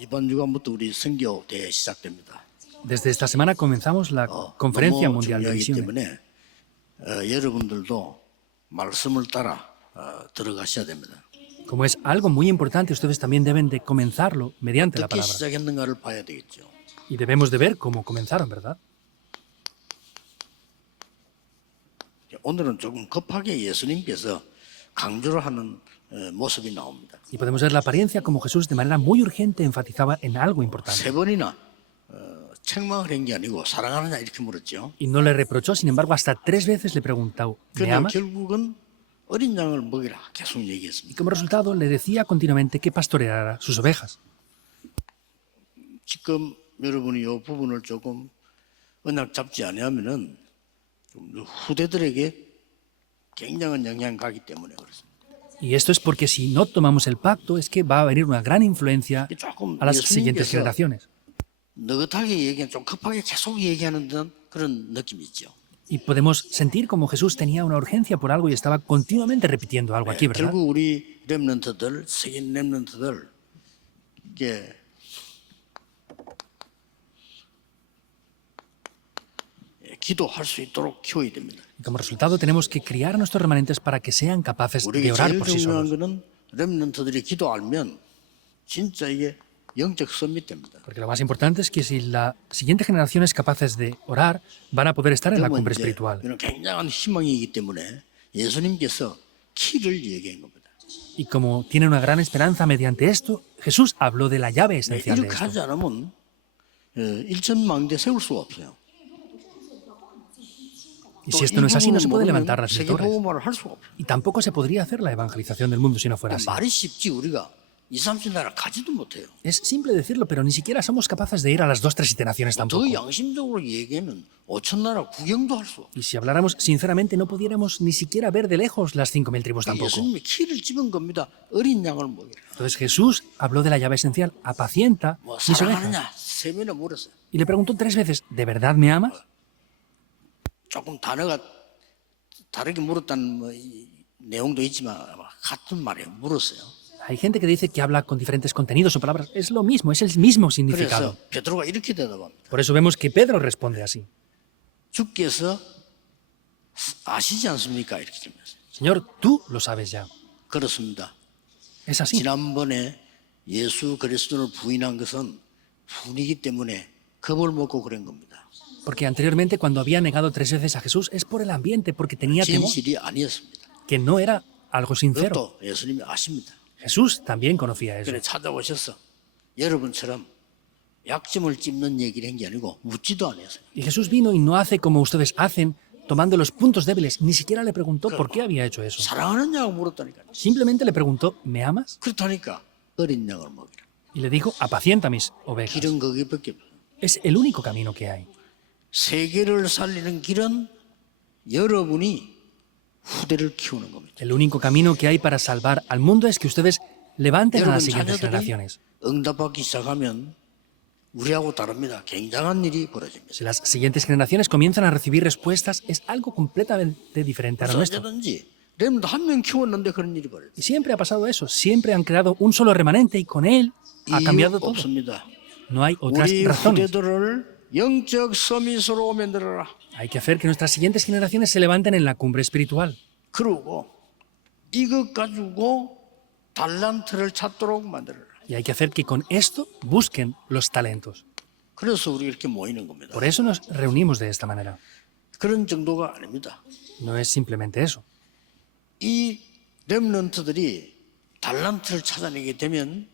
이번 주간부터 우리 선교 대회 시작됩니다. Desde esta semana comenzamos la Conferencia 너무 Mundial de 중요하기 Misiones. 때문에 여러분들도 말씀을 따라 들어가셔야 됩니다. Como es algo muy importante, ustedes también deben de comenzarlo mediante la 어떻게 palabra. 시작했는가를 봐야 되겠죠. Y debemos de ver cómo comenzaron, ¿verdad? 오늘은 조금 급하게 예수님께서 강조를 하는 모습이 나옵니다. Y podemos ver la apariencia como Jesús de manera muy urgente enfatizaba en algo importante. 세 번이나 책망을 한 게 아니고 사랑하느냐 이렇게 물었죠. Y no le reprochó, sin embargo, hasta 3 veces le preguntó, ¿me 그런데 amas? 결국은 어린 양을 먹이라 계속 Y 얘기했습니다. como resultado le decía continuamente que pastoreara sus ovejas. 지금 여러분이 이 부분을 조금 언약 잡지 않으면은 좀 후대들에게 굉장한 영향이 가기 때문에 그렇습니다. Y esto es porque si no tomamos el pacto es que va a venir una gran influencia 조금 a las siguientes 예수님께서 generaciones. 느긋하게 얘기하는 좀 급하게 계속 얘기하는 듯한 그런 느낌이 있죠. Y podemos sentir como Jesús tenía una urgencia por algo y estaba continuamente repitiendo algo aquí, ¿verdad? 결국 우리 렘넌트들, 세계 렘넌트들 이게 기도할 수 있도록 키워야 됩니다. Y como resultado tenemos que criar a nuestros remanentes para que sean capaces de 우리에게 orar 제일 por sí 중요한 solos. 거는 렘넌트들이 기도 알면 진짜 이게 영적 서밋됩니다. Porque lo más importante es que si la siguiente generación es capaces de orar, van a poder estar en la cumbre espiritual. 이건 굉장한 희망이기 때문에 예수님께서 키를 얘기한 겁니다. Y como tiene una gran esperanza mediante esto, Jesús habló de la llave esencial de 이렇게 esto. 하지 않으면 일천망대 세울 수가 없어요. Y si esto no es así, no se puede levantar las 세계 torres. 복음화를 할 수가 없어요. Y tampoco se podría hacer la evangelización del mundo si no fuera así. 말이 쉽지 우리가 2, 30 나라 가지도 못해요. Es simple decirlo, pero ni siquiera somos capaces de ir a las 2, 3 naciones tampoco. 더 양심적으로 얘기하면 5천 나라 구경도 할 수 없어요. Y si habláramos sinceramente, no pudiéramos ni siquiera ver de lejos las 5.000 tribus tampoco. 예수님이 키를 집은 겁니다. 어린 양을 먹이라. Entonces Jesús habló de la llave esencial, apacienta 뭐 mis ovejas. 사랑하느냐? 세 번이나 물었어요. Y le preguntó 3 veces, ¿de verdad me amas? 조금 단어가 다르게 물었다는 내용도 있지만 아마 같은 말이에요. 물었어요. Hay gente que dice que habla con diferentes contenidos o palabras. Es lo mismo, es el mismo significado. 그래서 베드로가 이렇게 대답합니다. Por eso vemos que Pedro responde así. 주께서 아시지 않습니까? 이렇게 질문했어요. Señor, tú lo sabes ya. 그렇습니다. Es así. 지난번에 예수 그리스도를 부인한 것은 분이기 때문에 겁을 먹고 그런 겁니다. Porque anteriormente cuando había negado 3 veces a Jesús es por el ambiente, porque tenía temor, 진실이 아니었습니다. que no era algo sincero. 그것도 예수님이 아십니다. Jesús también conocía eso. 그래 찾아오셔서 여러분처럼 약점을 찝는 얘기를 한 게 아니고 묻지도 않았어요. Y Jesús vino y no hace como ustedes hacen, tomando los puntos débiles. Ni siquiera le preguntó por qué había hecho eso. 사랑하느냐고 물었다니까요. Simplemente le preguntó, ¿me amas? 그렇다니까 어린 양을 먹이라. Y le dijo, apacienta mis ovejas. 길은 거기밖에 없어요. Es el único camino que hay. 세계를 살리는 길은 여러분이 후대를 키우는 겁니다. El único camino que hay para salvar al mundo es que ustedes levanten a 여러분 las siguientes 자녀들이 generaciones. 응답하기 시작하면 우리하고 다릅니다. 굉장한 일이 벌어집니다. Si las siguientes generaciones comienzan a recibir respuestas, es algo completamente diferente a lo 그래서 nuestro. 언제든지 렘도 한 명 키웠는데 그런 일이 벌어져요. Y siempre ha pasado eso. Siempre han creado un solo remanente y con él ha cambiado 이유 todo. 없습니다. No hay otras 우리 razones. 후대들을 영적 서밋으로 만들어라. Hay que hacer que nuestras siguientes generaciones se levanten en la cumbre espiritual. 그러고 이것 가지고 달란트를 찾도록 만들어라. Y hay que hacer que con esto busquen los talentos. 그래서 우리 이렇게 모이는 겁니다. Por eso nos reunimos de esta manera. 그런 정도가 아닙니다. No es simplemente eso. 이 렘넌트들이 달란트를 찾아내게 되면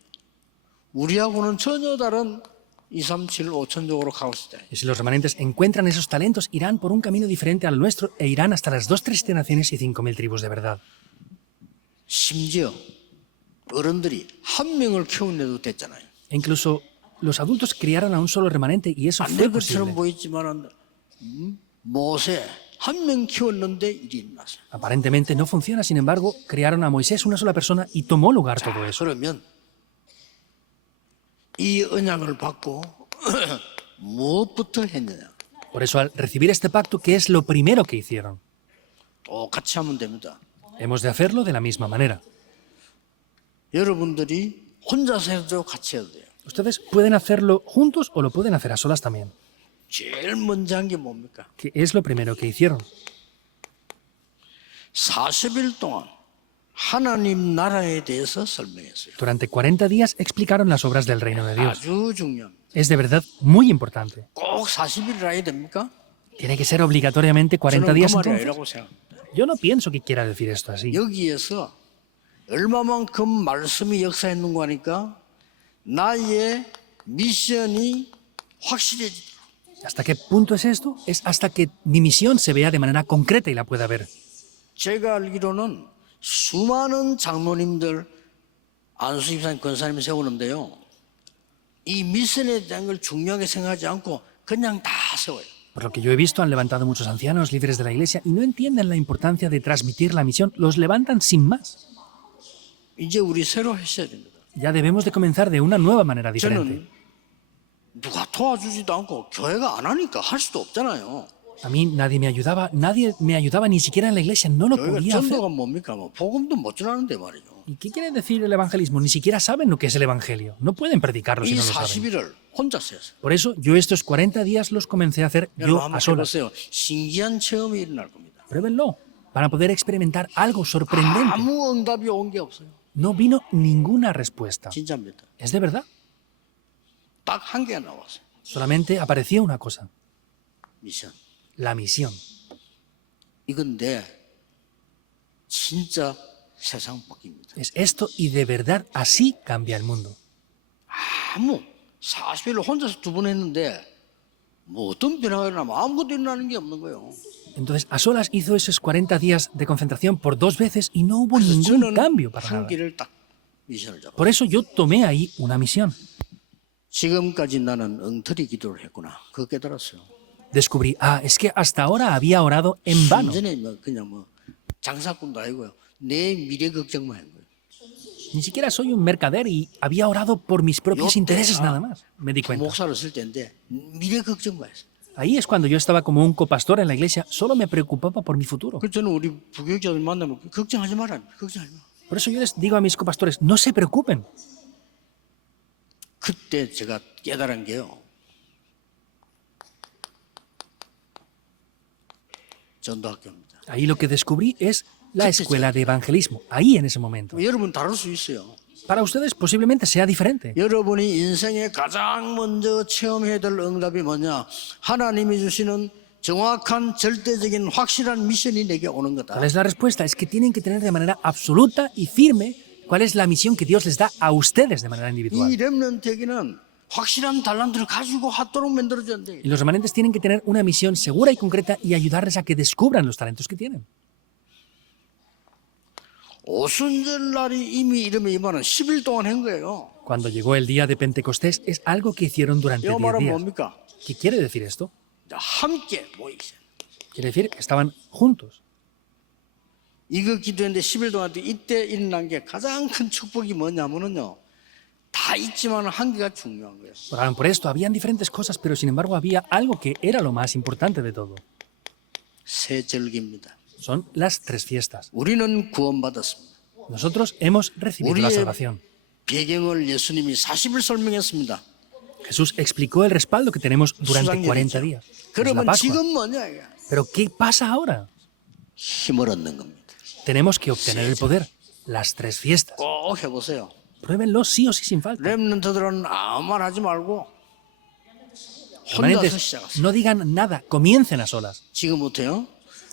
우리하고는 전혀 다른 2, 3, 7, 5천적으로 가고 있다. Y si los remanentes encuentran esos talentos, irán por un camino diferente al nuestro e irán hasta las 2, 3 naciones y 5.000 tribus de verdad. 심지어 어른들이 한 명을 키우는데도 됐잖아요. E incluso los adultos criaron a un solo remanente y eso 안 fue 될 것처럼 posible. 보이지만 모세 한 명 키웠는데 일이 일어났어요. Aparentemente no funciona, sin embargo, criaron a Moisés, una sola persona, y tomó lugar todo eso. 그러면 이 언약을 받고 무엇부터 했느냐? Por eso, al recibir este pacto, ¿qué es lo primero que hicieron? 똑같이 하면 됩니다. Hemos de hacerlo de la misma manera. 여러분들이 혼자서 해도 같이 해도 돼요. Ustedes pueden hacerlo juntos o lo pueden hacer a solas también. 제일 먼저 한 게 뭡니까? ¿Qué es lo primero que hicieron? 40일 동안 하나님 나라에 대해서 설명했어요. Durante 40 días explicaron las obras del reino de Dios. 아주 중요합니다. Es de verdad muy importante. 꼭 40일을 해야 됩니까? ¿Tiene que ser obligatoriamente 40 저는 그 días 말이 entonces? 아니라고 생각합니다. Yo no pienso que quiera decir esto así. 여기에서 얼마만큼 말씀이 역사했는가 하니까 나의 미션이 확실해지더라. ¿Hasta qué punto es esto? Es hasta que mi misión se vea de manera concreta y la pueda ver. 제가 알기로는 수많은 장로님들 안수 집사님, 권사님 세우는데요. 이 미션에 대한 걸 중요하게 생각하지 않고 그냥 다 세워요. Por lo que yo he visto, han levantado muchos ancianos, líderes de la iglesia, y no entienden la importancia de transmitir la misión. Los levantan sin más. 이제 우리 새로 하셔야 됩니다. Ya debemos de comenzar de una nueva manera diferente. 저는 누가 도와주지도 않고 교회가 안 하니까 할 수도 없잖아요. A mí nadie me ayudaba ni siquiera en la iglesia, no lo 교회가 podía hacer. 전도가 뭡니까? 뭐 복음도 못 전하는데 말이죠. ¿Y qué quiere decir el evangelismo? Ni siquiera saben lo que es el evangelio. No pueden predicarlo si 이 no lo saben. 40일을 혼자서 했어요. Por eso yo estos 40 días los comencé a hacer 여러분 yo 한번 a solas. 해보세요. 신기한 체험이 일어날 겁니다. Pruébenlo. Van a poder experimentar algo sorprendente. 아무 응답이 온 게 없어요. No vino ninguna respuesta. 진짜입니다. ¿Es de verdad? 딱 한 개가 나왔어요. Solamente aparecía una cosa. 미션. La misión. 이건데 진짜 세상 바뀝니다. Es esto y de verdad así cambia el mundo. 아무 40일을 혼자서 두 번 했는데 뭐 어떤 변화가 일어나면 아무것도 일어나는 게 없는 거예요. Entonces, a solas hizo esos 40 días de concentración por 2 veces y no hubo 그래서 ningún 저는 cambio para 한 nada. 길을 딱 미션을 잡아. Por eso yo tomé ahí una misión. 지금까지 나는 엉터리 기도를 했구나. 그거 깨달았어요. Descubrí, es que hasta ahora había orado en vano. 전에 뭐 그냥 뭐 장사꾼도 아니고요. 내 미래 걱정만 한 거예요. Ni siquiera soy un mercader y había orado por mis propios Yo intereses te- nada más. Me di cuenta. 목사로 쓸 때인데 미래 걱정만 했어요. Ahí es cuando yo estaba como un copastor en la iglesia, solo me preocupaba por mi futuro. 그래서 저는 우리 부교육자들 만나면 걱정하지 마라. 걱정하지 마. Por eso yo les digo a mis copastores, no se preocupen. 그때 제가 깨달은 게요. 전도학교입니다. Ahí lo que descubrí es la escuela de evangelismo, ahí en ese momento. 여러분 다를 수 있어요. Para ustedes posiblemente sea diferente. 여러분이 인생에 가장 먼저 체험해야 될 응답이 뭐냐? 하나님이 주시는 정확한 절대적인 확실한 미션이 내게 오는 거다. ¿Cuál es la respuesta? Es que tienen que tener de manera absoluta y firme cuál es la misión que Dios les da a ustedes de manera individual. 이 렘넌트에게는 확실한 달란트를 가지고 하도록 만들어줘야 돼. Y los remanentes tienen que tener una misión segura y concreta y ayudarles a que descubran los talentos que tienen. 오순절 날이 이미 이름에 이만은 10일 동안 한 거예요. Cuando llegó el día de Pentecostés es algo que hicieron durante 이 10 말은 días. 뭡니까? ¿Qué quiere decir esto? 함께 모이세요. Quiere decir que estaban juntos. 이거 기도했는데 10일 동안 이때 일어난 게 가장 큰 축복이 뭐냐면은요. 다 있지만 한 개가 중요한 거예요. Oraron por esto, habían diferentes cosas, pero sin embargo había algo que era lo más importante de todo. 새 절기입니다. Son las 3 fiestas. 우리는 구원받았습니다. Nosotros hemos recibido la 우리의 salvación. 배경을 예수님이 40일 설명했습니다. Jesús explicó el respaldo que tenemos durante 40 días. Es la 그러면 Pascua. 지금 뭐냐? 이게? Pero ¿qué pasa ahora? 힘을 얻는 겁니다. Tenemos que obtener el poder. Las 3 fiestas. 꼭 해보세요. Pruébenlo sí o sí sin falta. 렘넌트들은 아무 말 하지 말고 혼자서 Remanentes, 시작하세요. no digan nada, comiencen a solas. 지금부터요.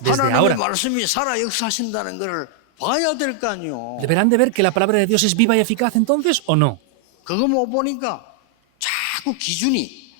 Desde 하나님의 ahora. 말씀이 살아 역사하신다는 걸 봐야 될 거 아니요. ¿Deberán de ver que la palabra de Dios es viva y eficaz entonces o no? 그거 못 보니까 자꾸 기준이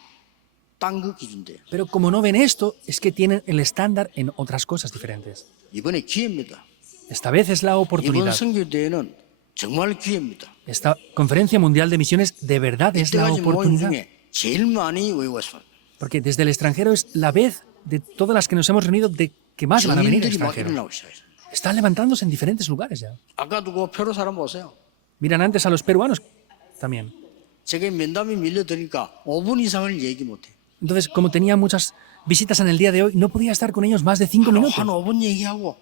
딴 그 기준돼요. Pero como no ven esto, es que tienen el estándar en otras cosas diferentes. 이번에 기회입니다. Esta vez es la 이번 oportunidad. 선교대회는 정말 기회입니다. Esta conferencia mundial de misiones de verdad es la 이때까지 모임 oportunidad. 중에 제일 많이 외웠습니다. Porque desde el extranjero es la vez de todas las que nos hemos reunido de que más van a venir 증인들이 막 extranjeros. 일어나고 시작했어요. Están levantándose en diferentes lugares ya. 아까 두고 페루 사람 보세요. Miran antes a los peruanos también. 제게 면담이 밀려드니까 5분 이상을 얘기 못해. Entonces, como tenía muchas visitas en el día de hoy, no podía estar con ellos más de 5 minutos. 한 5분 얘기하고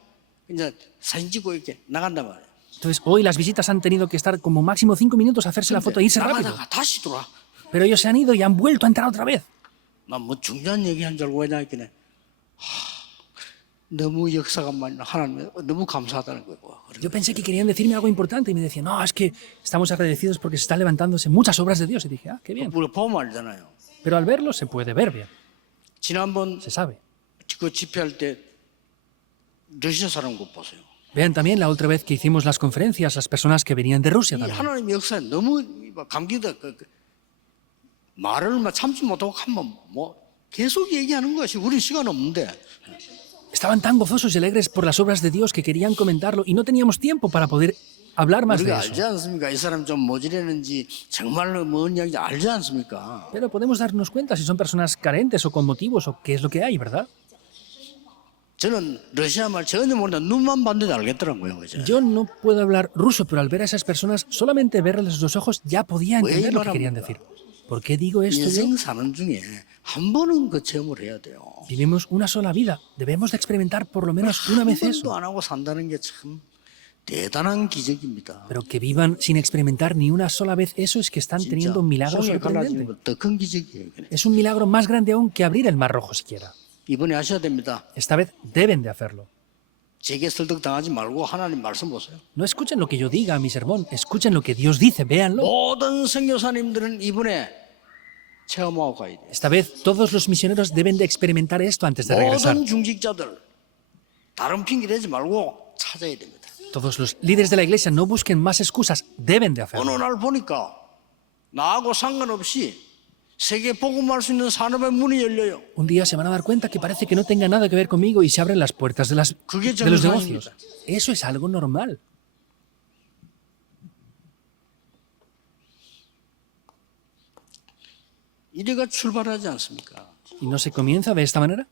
이제 사진 찍고 이렇게 나간단 말이에요. Entonces, hoy las visitas han tenido que estar como máximo 5 minutos, hacerse la foto e irse rápido. 나가다가 다시 돌아. Pero ellos se han ido y han vuelto a entrar otra vez. 난 뭐 중요한 얘기한 줄 알고 왜냐 했더니 너무 역사가 많이 하나님 너무 감사하다는 거예요. Yo pensé que querían decirme algo importante y me decían, no, es que estamos agradecidos porque se están levantándose muchas obras de Dios. Y dije, ah, qué bien. 우리가 보면 알잖아요. Pero al verlo se puede ver bien, 지난번 se sabe. 그 집회할 때 러시아 사람 것 보세요. Vean también la otra vez que hicimos las conferencias, las personas que venían de Rusia 이 también. 하나님 역사에 너무 감기다 말을 막 참지 못하고 한번 뭐 계속 얘기하는 것이 우리 시간 없는데 Estaban tan gozosos y alegres por las obras de Dios que querían comentarlo y no teníamos tiempo para poder hablar más de 우리가 eso. 알지 않습니까? 이 사람 좀 모질했는지 정말로 뭔 이야기인지 알지 않습니까? Pero podemos darnos cuenta si son personas carentes o con motivos o qué es lo que hay, ¿verdad? 저는 러시아 말 전혀 모르는데 눈만 봤는데 알겠더라고요. 그죠? Yo no puedo hablar ruso, pero al ver a esas personas, solamente verles los ojos ya podía entender lo que querían decir. ¿Por qué digo esto yo? 인생 사는 중에 한 번은 그 체험을 해야 돼요. Vivimos una sola vida. Debemos de experimentar por lo menos una 한 vez 번도 eso. 안 하고 산다는 게 참 대단한 기적입니다. Pero que vivan sin experimentar ni una sola vez eso es que están 진짜 teniendo un milagro 홍해 갈라지는 sorprendente. 것더 큰 기적이에요. 그래. Es un milagro más grande aún que abrir el Mar Rojo siquiera. 이번에 하셔야 됩니다. Esta vez deben de hacerlo. 제게 설득당하지 말고 하나님 말씀 보세요. No escuchen lo que yo diga a mi sermón, escuchen lo que Dios dice, véanlo. 모든 선교사님들은 이번에 체험하고 가야 돼요. Esta vez todos los misioneros deben de experimentar esto antes de regresar. 모든 중직자들 다른 핑계 대지 말고 찾아야 됩니다. Todos los líderes de la iglesia no busquen más excusas, deben de 어느 hacerlo. 날 보니까 나하고 상관없이 세계 복음할 수 있는 산업의 문이 열려요. Un día se van a dar cuenta que parece que no tenga nada que ver conmigo y se abren las puertas de los negocios. Eso es algo normal. 이래가 출발하지 않습니까? ¿Y no se comienza de esta manera?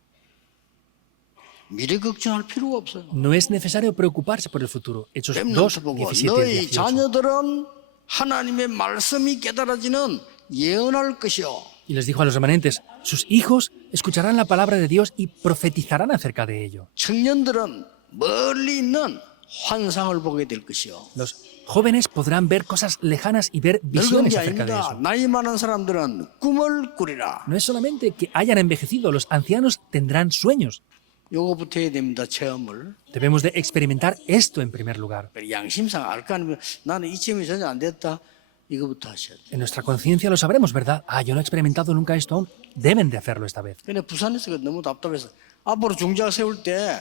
미래 걱정할 필요가 없어요. No es necesario preocuparse por el futuro. Hechos 2, 렘넌트 보고 17 al 너희 18. 자녀들은 하나님의 말씀이 깨달아지는 예언할 것이요. Y les dijo a los remanentes, sus hijos escucharán la palabra de Dios y profetizarán acerca de ello. 청년들은 멀리 있는 환상을 보게 될 것이요. Los jóvenes podrán ver cosas lejanas y ver 늙은 visiones 게 acerca de 아닙니다. eso. 나이 많은 사람들은 꿈을 꾸리라. No es solamente que hayan envejecido, los ancianos tendrán sueños. 요거부터 해야 됩니다. 체험을. Debemos de experimentar esto en primer lugar. 양심상 알 거 아니면 나는 이 체험이 전혀 안 됐다. 이거부터 하셔야 돼요. En nuestra conciencia lo sabremos, ¿verdad? Ah, yo no he experimentado nunca esto aún. Deben de hacerlo esta vez. 근데 부산에서 너무 답답해서 앞으로 중작 세울 때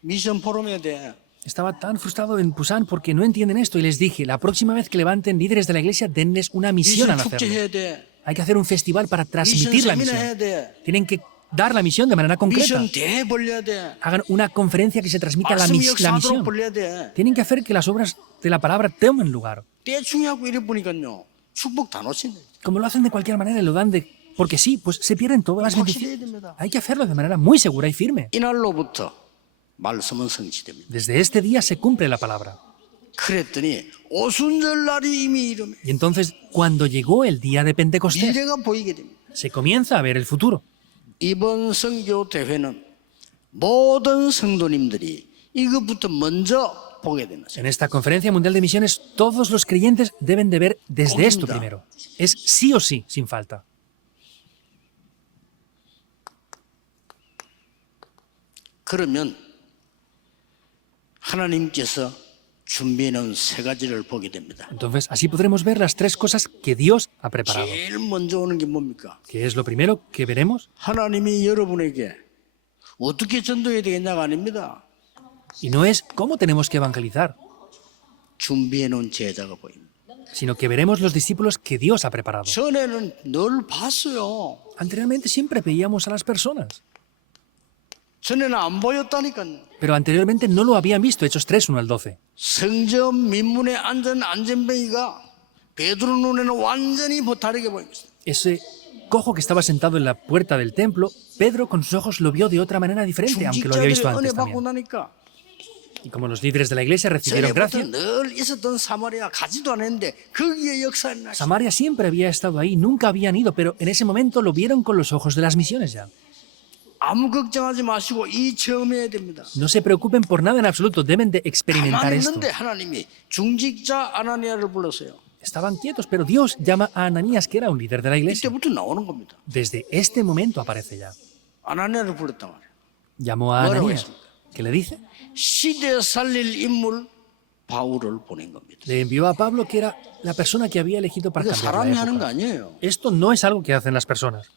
미션 포럼에 대해 Estaba tan frustrado en Pusan porque no entienden esto y les dije, la próxima vez que levanten líderes de la iglesia, denles una misión 미션 al hacerlo. 축제해야 돼. Hay que hacer un festival para 미션 transmitir la 세미나 해야 misión. 돼. Tienen que dar la misión de manera concreta. 미션 대회 벌려야 돼. Hagan una conferencia que se transmita la 말씀 misión. 역사하도록 벌려야 돼. Tienen que hacer que las obras de la palabra tomen lugar. 대충 하고 이래 보니까요. 축복 다 놓친다. Como lo hacen de cualquier manera y lo dan de... Porque sí, pues se pierden todas las 확실해야 bendiciones. 됩니다. Hay que hacerlo de manera muy segura y firme. 이날로부터 말씀은 성취됩니다. Desde este día se cumple la palabra. 그랬더니 오순절 날이 이미 이르매 Y entonces, cuando llegó el día de Pentecostés, 미래가 보이게 됩니다. se comienza a ver el futuro. 이번 선교 대회는 모든 성도님들이 이것부터 먼저 보게 되는 거예요. En esta conferencia mundial de misiones, todos los creyentes deben de ver desde esto Comida. primero. Es sí o sí, sin falta. 그러면 하나님께서 준비해 놓은 세 가지를 보게 됩니다. Entonces, así podremos ver las tres cosas que Dios ha preparado. 제일 먼저 오는 게 뭡니까? ¿Qué es lo primero que veremos? 하나님이 여러분에게 어떻게 전도해야 되겠냐가 아닙니다. Y no es cómo tenemos que evangelizar, 준비해 놓은 제자가 보입니다. sino que veremos los discípulos que Dios ha preparado. 전에는 늘 봤어요. Anteriormente siempre veíamos a las personas, 전에는 안 보였다니까요. pero anteriormente no lo habían visto, Hechos 3, 1 al 12. 성전 민문에 앉은 안전뱅이가 베드로 눈에는 완전히 다르게 보입니다. Ese cojo que estaba sentado en la puerta del templo, Pedro con sus ojos lo vio de otra manera diferente, aunque lo había visto 중직자들이 은혜 antes 받고 también. 나니까 Y como los líderes de la iglesia recibieron 전에부터 gracia, 늘 있었던 사마리아 가지도 않았는데 거기에 역사를 나시. Samaria siempre había estado ahí, nunca habían ido, pero en ese momento lo vieron con los ojos de las misiones ya. 아무 걱정하지 마시고 이 체험해야 됩니다. No se preocupen por nada en absoluto, deben de experimentar 가만히 esto. 있는데 하나님이 중직자 아나니아를 불렀어요. Estaban quietos, pero Dios llama a Ananías, que era un líder de la iglesia. 이때부터 나오는 겁니다. Desde este momento aparece ya. 아나니아를 불렀단 말이에요. Llamó a Bueno, Ananías. ¿Qué le dice? 시대 살릴 인물 바울을 보낸 겁니다. Le envió a Pablo, que era la persona que había elegido para 이거 cambiar 사람이 la 하는 거 época. 아니에요. Esto no es algo que hacen las personas.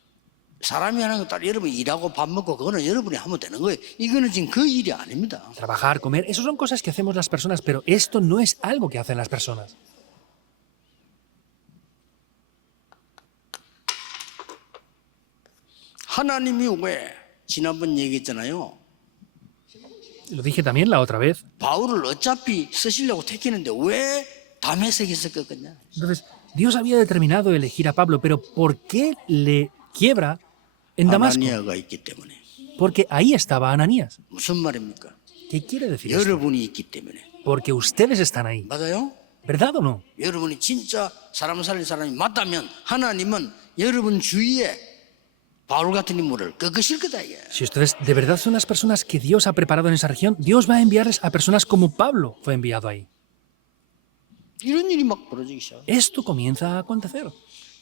사람이 하는 거 딱 여러분이 일하고 밥 먹고 그거는 여러분이 하면 되는 거예요. 이거는 지금 그 일이 아닙니다. Trabajar, comer, eso son cosas que hacemos las personas, pero esto no es algo que hacen las personas. 하나님이 왜 지난번 얘기했잖아요. Lo dije también la otra vez. 바울을 어차피 쓰시려고 택했는데 왜 다메섹에 썼겠냐? Entonces, Dios había determinado elegir a Pablo, pero ¿por qué le quiebra en Damasco? 아나니아가 있기 때문에. Porque ahí estaba Ananías. 무슨 말입니까? ¿Qué quiere decir esto? 여러분이 있기 때문에. Porque ustedes están ahí. 맞아요? ¿Verdad o no? 여러분이 진짜 사람 살릴 사람이 맞다면 하나님은 여러분 주위에 바울 같은 인물을 꺾으실 거다 이게. Si ustedes de verdad son las personas que Dios ha preparado en esa región, Dios va a enviarles a personas como Pablo fue enviado ahí. 이런 일이 막 벌어지기 시작. Esto comienza a acontecer.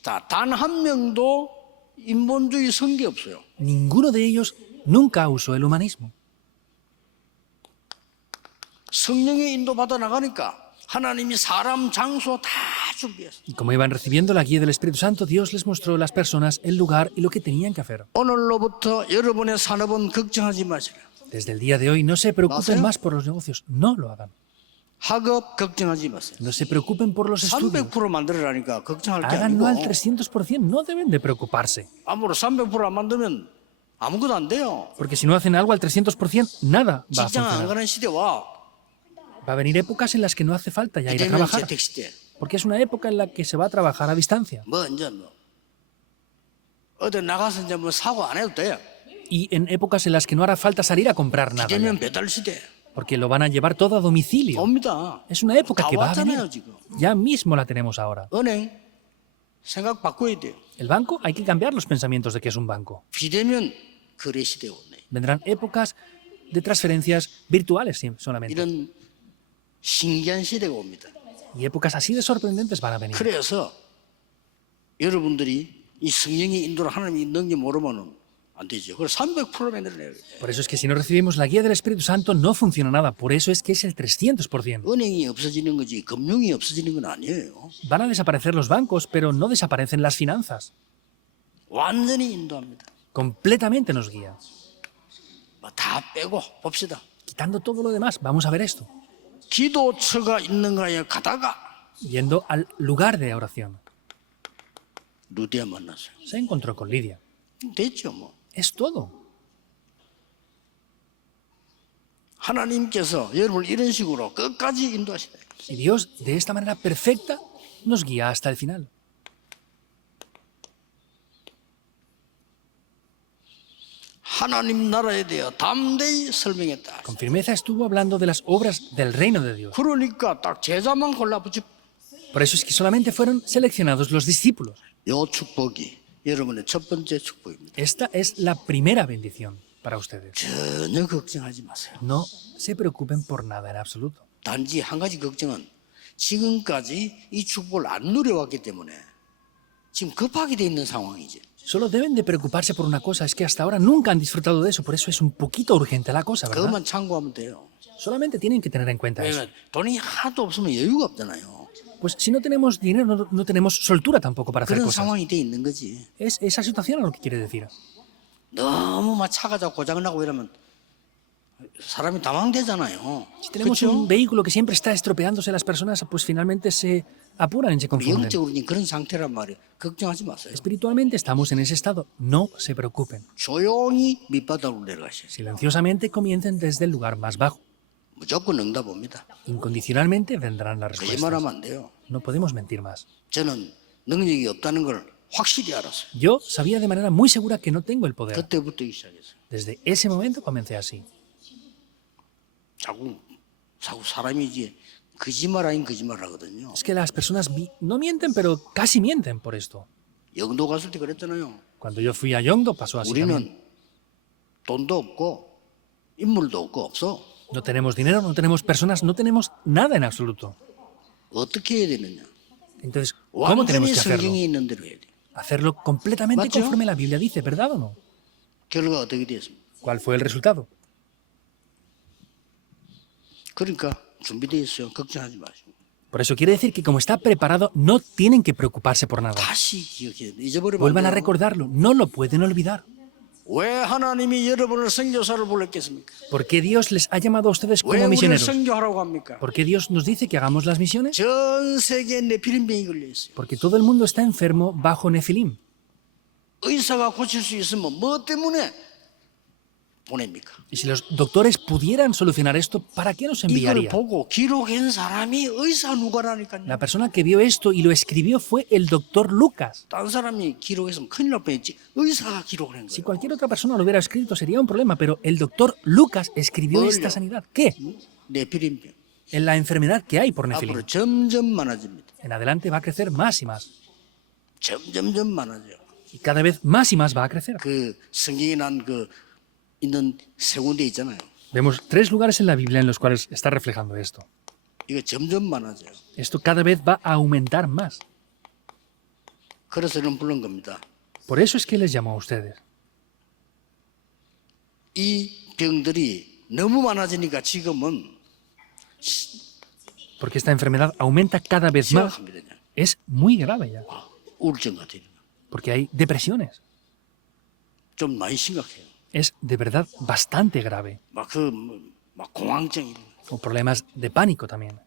단 한 명도 인본주의 성계 없어요. Ninguno de ellos nunca usó el humanismo. 성령의 인도 받아 나가니까 하나님이 사람, 장소 다 준비했어요. Y como iban recibiendo la guía del Espíritu Santo, Dios les mostró las personas, el lugar y lo que tenían que hacer. 오늘로부터 여러분의 산업은 걱정하지 마시라. Desde el día de hoy, no se preocupen ¿Lo más por los negocios. No lo hagan. 학업 걱정하지 마세요. No se preocupen por los estudios. 300% 만들어라니까 걱정할 게 Háganlo al 아니고 300%. No deben de preocuparse. 아무로 300%안 만들면 아무것도 안 돼요. Porque si no hacen algo al 300%, nada va a 직장 안 funcionar. 가는 시대 와. Va a venir épocas en las que no hace falta ya ir a 이제는 trabajar. 재택 시대. Porque es una época en la que se va a trabajar a distancia. 뭐 이제 뭐 어디 나가서 이제 뭐 사고 안 해도 돼. Y en épocas en las que no hará falta salir a comprar nada. ya, 이제면 배달 시대. porque lo van a llevar todo a domicilio. 옵니다. Es una época 다 que va a venir. 왔잖아요 지금. Ya mismo la tenemos ahora. 은행 생각 바꿔야 돼요. El banco, hay que cambiar los pensamientos de que es un banco. 비대면 거래 시대 오네. Vendrán épocas de transferencias virtuales solamente. 이런 신기한 시대가 옵니다. Y épocas así de sorprendentes van a venir. 그래서 여러분들이 이 성령의 인도를 하나님이 있는지 모르면은 안 되죠. 그걸 300% 만들어내야 돼요. Por eso es que si no recibimos la guía del Espíritu Santo no funciona nada. Por eso es que es el 300%. 은행이 없어지는 거지 금융이 없어지는 건 아니에요. Van a desaparecer los bancos, pero no desaparecen las finanzas. 완전히 인도합니다. Completamente nos guía. 뭐 다 빼고 봅시다. Quitando todo lo demás, vamos a ver esto. 기도처가 있는가에 가다가 Yendo al lugar de oración. 루디아 만났어요. Se encontró con Lidia. 됐죠 뭐. Es todo. 하나님께서 여러분을 이런 식으로 끝까지 인도하시다. Y Dios, de esta manera perfecta, nos guía hasta el final. 하나님 나라에 대해 담대히 설명했다. Con firmeza estuvo hablando de las obras del reino de Dios. 그러니까 딱 제자만 골라붙이. Por eso es que solamente fueron seleccionados los discípulos. 요 축복이 여러분의 첫 번째 축복입니다. Esta es la primera bendición para ustedes. 전혀 걱정하지 마세요. No se preocupen por nada en absoluto. 단지 한 가지 걱정은 지금까지 이 축복을 안 누려왔기 때문에 지금 급하게 돼 있는 상황이지. Solo deben de preocuparse por una cosa, es que hasta ahora nunca han disfrutado de eso, por eso es un poquito urgente la cosa, ¿verdad? 그것만 참고하면 돼요. Solamente tienen que tener en cuenta eso. 왜냐면 돈이 하나도 없으면 여유가 없잖아요. Pues si no tenemos dinero, no tenemos soltura tampoco para hacer 그런 cosas. 상황이 돼 있는 거지. Es esa situación lo que quiere decir. 너무 막 차가 자꾸 고장나고 이러면 사람이 당황되잖아요. Si tenemos 그렇죠? un vehículo que siempre está estropeándose, las personas pues finalmente se apuran y se confunden. 영적으로 지금 그런 상태란 말이에요. 걱정하지 마세요. Espiritualmente estamos en ese estado. No se preocupen. 조용히 밑바닥으로 내려가셔요. Silenciosamente comiencen desde el lugar más bajo. 무조건 응답 옵니다. Incondicionalmente vendrán las respuestas. 거짓말하면 안 돼요. No podemos mentir más. 저는 능력이 없다는 걸 확실히 알았어요. Yo sabía de manera muy segura que no tengo el poder. 그때부터 시작했어요. Desde ese momento comencé así. 자꾸 사람이 이제 거짓말 아닌 거짓말 하거든요. Es que las personas no mienten, pero casi mienten por esto. 영도 갔을 때 그랬잖아요. Cuando yo fui a Yongdo pasó así también. 우리는 돈도 없고 인물도 없고 없어. No tenemos dinero, no tenemos personas, no tenemos nada en absoluto. 어떻게 해야 되느냐? Entonces, ¿cómo tenemos 완전히 que hacerlo? 성경에 있는 대로 해야 돼요. Hacerlo completamente ¿Macho? conforme la Biblia dice, ¿verdad o no? 결과가 어떻게 됐습니까? ¿Cuál fue el resultado? 그러니까 준비되어 있어요. 걱정하지 마시고. Por eso quiere decir que como está preparado, no tienen que preocuparse por nada. 다시 기억해야 돼요. 잊어버리면 안 Vuelvan a 돼요. recordarlo, no lo pueden olvidar. 왜 하나님이 여러분을 선교사를 불렀겠습니까? ¿Por qué Dios les ha llamado a ustedes 왜 como 우리를 misioneros? 선교하라고 합니까? ¿Por qué Dios nos dice que hagamos las misiones? 전 세계에 네피림병이 걸려 있어요. Porque todo el mundo está enfermo bajo Nefilim. 의사가 고칠 수 있으면 뭐 때문에 보냅니까? Y si los doctores pudieran solucionar esto, ¿para qué nos 이걸 enviaría? 보고 기록한 사람이 의사 누가라니까요. La persona que vio esto y lo escribió fue el doctor Lucas. 다른 사람이 기록했으면 큰일 날 뻔했지. 의사가 기록을 한 Si 거예요. cualquier otra persona lo hubiera escrito sería un problema, pero el doctor Lucas escribió esta sanidad. ¿Qué? 네피림병. En la enfermedad que hay por Nefilim. 앞으로 점점 많아집니다. En adelante va a crecer más y más. 점점점 많아져요. Y cada vez más y más va a crecer. 그 성경에 난 그 있는 세 군데 있잖아요. Vemos 3 lugares en la Biblia en los cuales está reflejando esto. 이거 점점 많아져요. Esto cada vez va a aumentar más. 그래서 이런 부른 겁니다. Por eso es que les llamo a ustedes. 이 병들이 너무 많아지니까 지금은 Porque esta enfermedad aumenta cada vez más. 심각합니다. 그냥. Es muy grave ya. 우울증 같아요. Porque hay depresiones. 좀 많이 심각해요. Es de verdad bastante grave. 막 공황증 이런 거. O problemas de pánico también.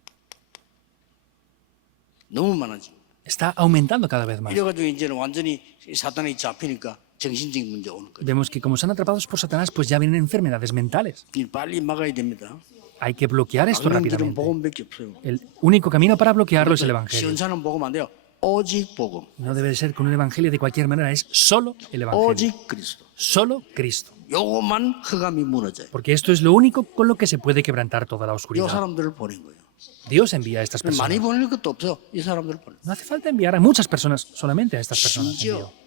너무 많아지고. Está aumentando cada vez más. 이래가지고 이제는 완전히 사탄에 잡히니까 정신적인 문제 오는 거죠. Vemos que como son atrapados por Satanás, pues ya vienen enfermedades mentales. 이 빨리 막아야 됩니다. Hay que bloquear esto 막는 길은 rápidamente. 복음밖에 없어요. El único camino para bloquearlo es el Evangelio. 시원찮은 복음 안 돼요. 오직 복음. No debe de ser con un Evangelio de cualquier manera, es solo el Evangelio. 오직 그리스도. Solo Cristo. 요것만 흑암이 무너져요. Porque esto es lo único con lo que se puede quebrantar toda la 요 oscuridad. 사람들을 보낸 거예요. Dios envía a estas 많이 personas. 보낼 것도 없어요. 이 사람들을 보내. No hace falta enviar a muchas personas, solamente a estas personas. 심지어 envió.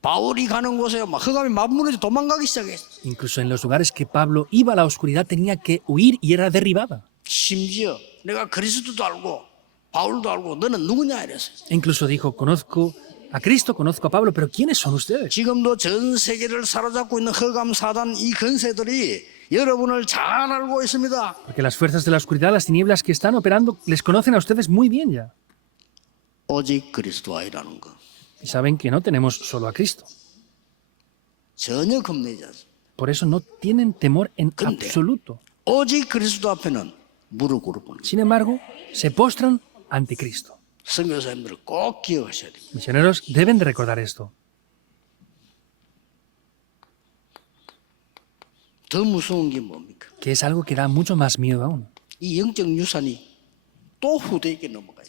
바울이 가는 곳에 막 흑암이 맞무너져 도망가기 시작했어. Incluso en los lugares que Pablo iba, la oscuridad tenía que huir y era derribada. 심지어 내가 그리스도도 알고 바울도 알고 너는 누구냐 이랬어요. E incluso dijo, conozco a Cristo, conozco a Pablo, pero ¿quiénes son ustedes? 지금도 전 세계를 사로잡고 있는 흑암 사단 이 근세들이 여러분을 잘 알고 있습니다. Porque las fuerzas de la oscuridad, las tinieblas que están operando, les conocen a ustedes muy bien ya. 오직 그리스도 아니라는 거. Y saben que no tenemos solo a Cristo. 전혀 겁내지 않습니다. Por eso no tienen temor en 근데 absoluto. 오직 그리스도 앞에는 무릎 꿇어보는 Sin embargo, se postran ante Cristo. 선교사님들을 꼭 기억하셔야 됩니다. Misioneros deben de recordar esto. 더 무서운 게 뭡니까? Que es algo que da mucho más miedo aún. 이 영적 유산이 또 후대에게 넘어가요.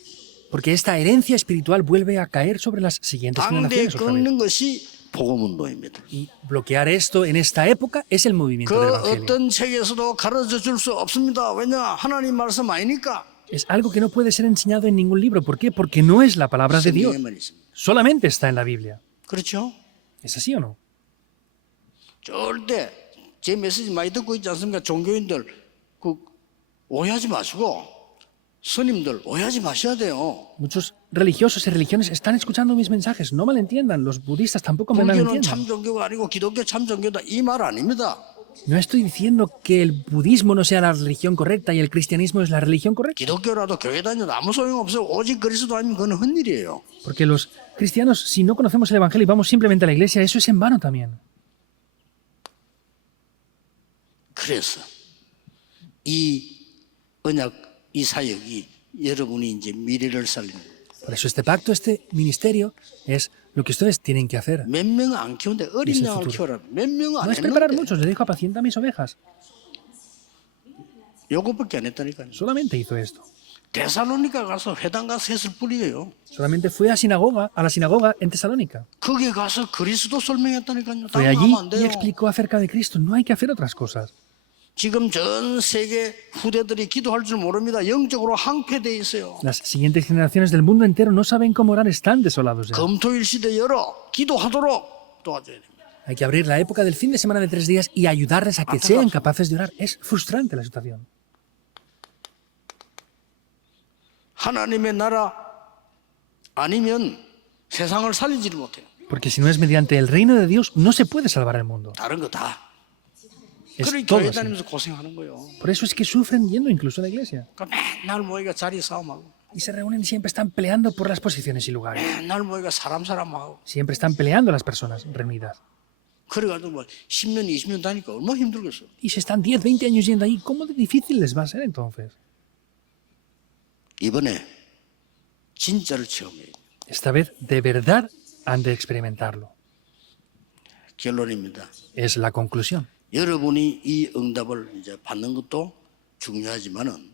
Porque esta herencia espiritual vuelve a caer sobre las siguientes 당대에 generaciones otra vez. 끊는 것이 복음운동입니다. Y bloquear esto en esta época es el movimiento 그 del Evangelio. 어떤 책에서도 가르쳐 줄 수 없습니다. 왜냐? 하나님 말씀 아니니까. Es algo que no puede ser enseñado en ningún libro. ¿Por qué? Porque no es la palabra de Dios. 성경에만 있습니다. Solamente está en la Biblia. 그렇죠? ¿Es así o no? 절대 제 메시지 많이 듣고 있지 않습니까? 종교인들 그 오해하지 마시고 스님들 오해하지 마셔야 돼요. Muchos religiosos y religiones están escuchando mis mensajes. No malentiendan. Los budistas tampoco me 불교는 malentiendan. 참 종교가 아니고 기독교 참 종교다 이 말 아닙니다. No estoy diciendo que el budismo no sea la religión correcta y el cristianismo es la religión correcta. 기독교라도 교회 다녀도 아무 소용없어요. 오직 그리스도 아니면 그건 헛일이에요. Porque los cristianos, si no conocemos el Evangelio y vamos simplemente a la iglesia, eso es en vano también. 그래서 이 언약, 이 사역이 여러분이 이제 미래를 살리는 Por eso este pacto, este ministerio, es lo que ustedes tienen que hacer. 몇 명 안 키우는데 어린 Es el 양을 futuro. 키워라. 몇 명 안 No es preparar 했는데 muchos, le dijo apacienta mis ovejas. 요것밖에 안 했다니까요. Solamente hizo esto. 데살로니가 가서 회당 가서 했을 뿐이에요. Solamente fue a la sinagoga en Tesalónica. 거기 가서 그리스도 설명했다니까요. Fue 다른 거 allí 하면 안 y 돼요. explicó acerca de Cristo. No hay que hacer otras cosas. 지금 전 세계 후대들이 기도할 줄 모릅니다. 영적으로 항폐돼 있어요. Las siguientes generaciones del mundo entero no saben cómo orar, están desolados ya. 검토일 시대 열어 기도하도록 도와줘야 됩니다. Hay que abrir la época del fin de semana de 3 días y ayudarles a que sean capaces de orar. Es frustrante la situación. 하나님의 나라 아니면 세상을 살리지를 못해요. Porque si no es mediante el reino de Dios, no se puede salvar el mundo. 다른 거 다. Es 그러니 todo 교회 así. 다니면서 고생하는 거예요. Por eso es que sufren yendo incluso a la iglesia. 그러니까 맨날 모이가 자리 싸움하고 Y se reúnen y siempre están peleando por las posiciones y lugares. 맨날 모이가 사람하고 Siempre están peleando las personas reunidas. 그래가지고 뭐 10년, 20년 다니까 얼마나 힘들겠어. Y si están 10, 20 años yendo ahí, ¿cómo de difícil les va a ser entonces? 이번에 진짜를 체험해야 돼요. Esta vez, de verdad, han de experimentarlo. 결론입니다. Es la conclusión. 여러분이 이 응답을 이제 받는 것도 중요하지만은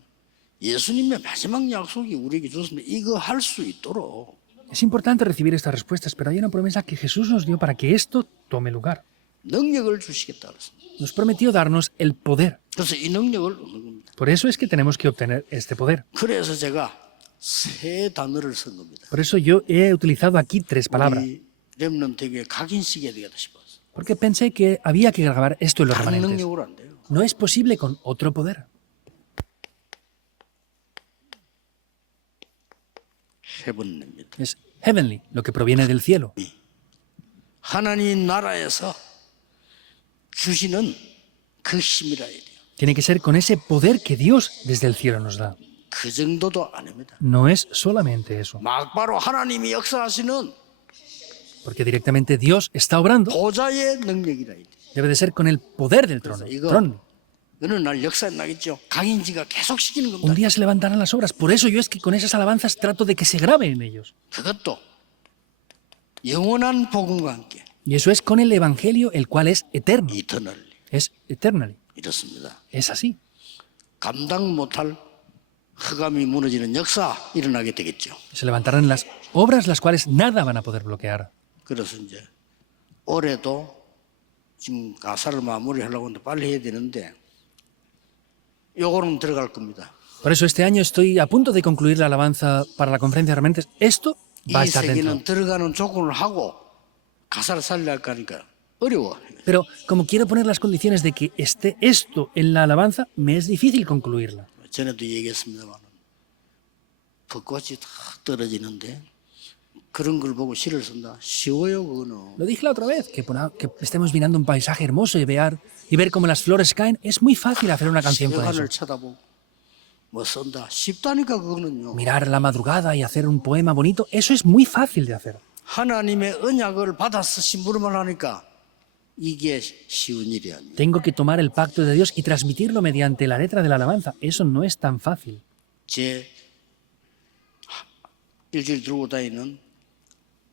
예수님의 마지막 약속이 우리에게 주셨습니다. 이거 할 수 있도록 Es importante recibir estas respuestas, pero hay una promesa que Jesús nos dio para que esto tome lugar. 능력을 주시겠다 그랬습니다. Nos prometió darnos el poder. 그래서 이 능력을 얻는 겁니다. Por eso es que tenemos que obtener este poder. 그래서 제가 세 단어를 쓴 겁니다. Por eso yo he utilizado aquí 3 palabras. 우리 렘넌트에게 각인시켜야 되겠다 싶어서. Porque pensé que había que grabar esto en los 다른 remanentes. 능력으로 안 돼요. No es posible con otro poder. 헤븐입니다. Es heavenly, lo que proviene del cielo. 하나님 나라에서 주시는 그 힘이라 해야 돼요. Tiene que ser con ese poder que Dios desde el cielo nos da. 그 정도도 아닙니다. No es solamente eso. 막바로 하나님이 역사하시는 Porque directamente Dios está obrando. 보좌의 능력이라 해야 돼요. Debe de ser con el poder del trono. 이거 Tron. 어느 날 역사에 나겠죠. 각인지가 계속 시키는 겁니다. Un día se levantarán las obras. Por eso yo es que con esas alabanzas trato de que se grabe en ellos. 그것도 영원한 복음과 함께 Y eso es con el Evangelio, el cual es eterno. 이터널 Es eternally. 이렇습니다. Es así. 감당 못할 흑암이 무너지는 역사 일어나게 되겠죠. Se levantarán las obras las cuales nada van a poder bloquear. 그래서 이제 올해도 지금 가사를 마무리하려고 하는데 빨리 해야 되는데 요거는 들어갈 겁니다. Por eso este año estoy a punto de concluir la alabanza para la conferencia de remanentes. Esto va a 이 estar dentro. 세계는 들어가는 조건을 하고 가사를 살려고 하니까 어려워. Pero como quiero poner las condiciones de que esté esto en la alabanza, me es difícil concluirla. 전에도 얘기했습니다만 벚꽃이 탁 떨어지는데 그런 걸 보고 시를 쓴다. 쉬워요 그거는. Lo dije la otra vez, que estemos mirando un paisaje hermoso y ver cómo las flores caen. Es muy fácil hacer una canción con eso. 세간을 쳐다보고 뭐 쓴다. 쉽다니까 그거는요. Mirar la madrugada y hacer un poema bonito, eso es muy fácil de hacer. 하나님의 언약을 받아서 심부름을 하니까 이게 쉬운 일이 아니에요. Tengo que tomar el pacto de Dios y transmitirlo mediante la letra de la alabanza. Eso no es tan fácil. 제 일주일 들고 다니는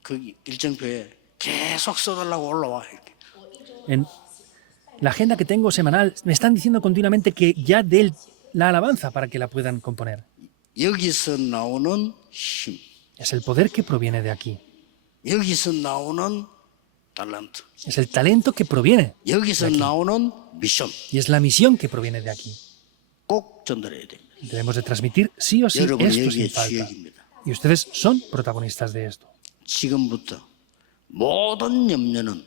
그 일정표에 계속 써달라고 올라와 이렇게. En la agenda que tengo semanal me están diciendo continuamente que ya dé la alabanza para que la puedan componer. 여기서 나오는 힘, Es el poder que proviene de aquí. 여기서 나오는 탤런트, Es el talento que proviene. 여기서 나오는 미션 Y es la misión que proviene de aquí. 꼭 전달해야 됩니다. Debemos de transmitir sí o sí 여러분이 esto 여기에 sin falta. 주역입니다. Y ustedes son protagonistas de esto. 지금부터 모든 염려는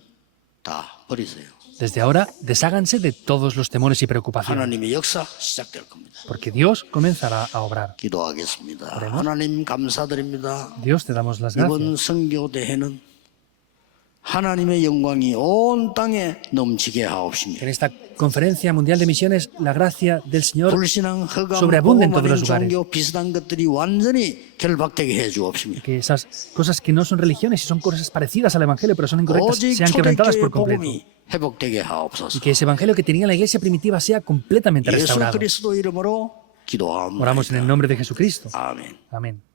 다 버리세요. Desde ahora, desháganse de todos los temores y preocupaciones, 하나님의 역사 시작될 겁니다. porque Dios comenzará a obrar. 기도하겠습니다. 하나님 감사드립니다. Dios, te damos las gracias. 이번 선교 대회는 하나님의 영광이 온 땅에 넘치게 하옵시며 Que en esta conferencia mundial de misiones, la gracia del Señor 불신앙, 흑암, sobreabunde en todos 복음 los 아닌 lugares. 종교 비슷한 것들이 완전히 결박되게 해 주옵시며 Que esas cosas que no son religiones y son cosas parecidas al Evangelio, pero son incorrectas, 오직 sean quebrantadas por 초대교회 completo. 복음이 회복되게 하옵소서. Y que ese Evangelio que tenía la iglesia primitiva sea completamente 예수 restaurado. 그리스도 이름으로 기도합니다. Oramos en el nombre de Jesucristo. 아멘. Amén.